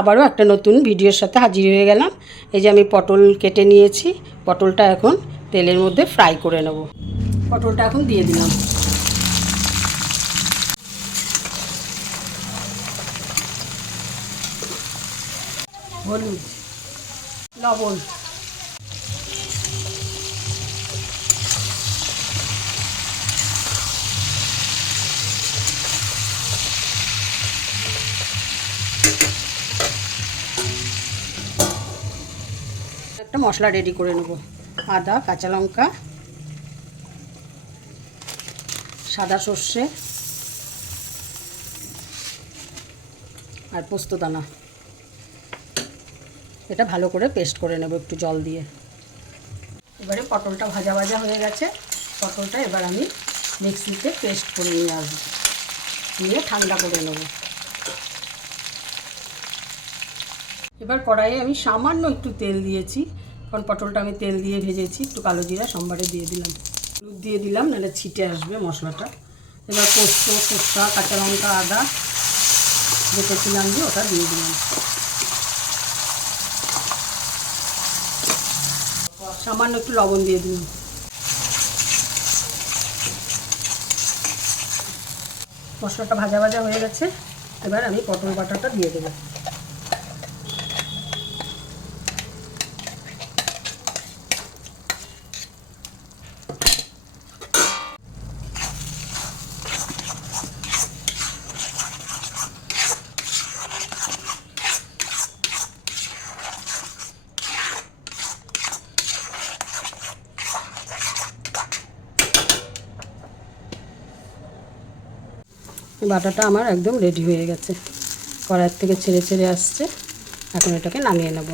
আবারও একটা নতুন ভিডিওর সাথে হাজির হয়ে গেলাম। এই যে আমি পটল কেটে নিয়েছি, পটলটা এখন তেলের মধ্যে ফ্রাই করে নেব। পটলটা এখন দিয়ে দিলাম। হলুদ, লবণ, একটা মশলা রেডি করে নেব। আদা, কাঁচা লঙ্কা, সাদা সর্ষে আর পোস্তদানা, এটা ভালো করে পেস্ট করে নেব একটু জল দিয়ে। এবারে পটলটা ভাজা ভাজা হয়ে গেছে, পটলটা এবার আমি মিক্সিতে পেস্ট করে নিয়ে আসবো, নিয়ে ঠান্ডা করে নেব। এবার কড়াইয়ে আমি সামান্য একটু তেল দিয়েছি, কারণ পটলটা আমি তেল দিয়ে ভেজেছি। একটু কালো জিরা সম্বারে দিয়ে দিলাম, হলুদ দিয়ে দিলাম, নাহলে ছিটে আসবে মশলাটা। এবার পোস্ত, সর্ষা, কাঁচা লঙ্কা, আদা বেটেছিলাম যে ওটা দিয়ে দিলাম। সামান্য একটু লবণ দিয়ে দিলাম। মশলাটা ভাজা ভাজা হয়ে গেছে, এবার আমি পটল বাটাটা দিয়ে দেবো। বাটাটা আমার একদম রেডি হয়ে গেছে, কড়াইয়ের থেকে ছেড়ে ছেড়ে আসছে। এখন এটাকে নামিয়ে নেব।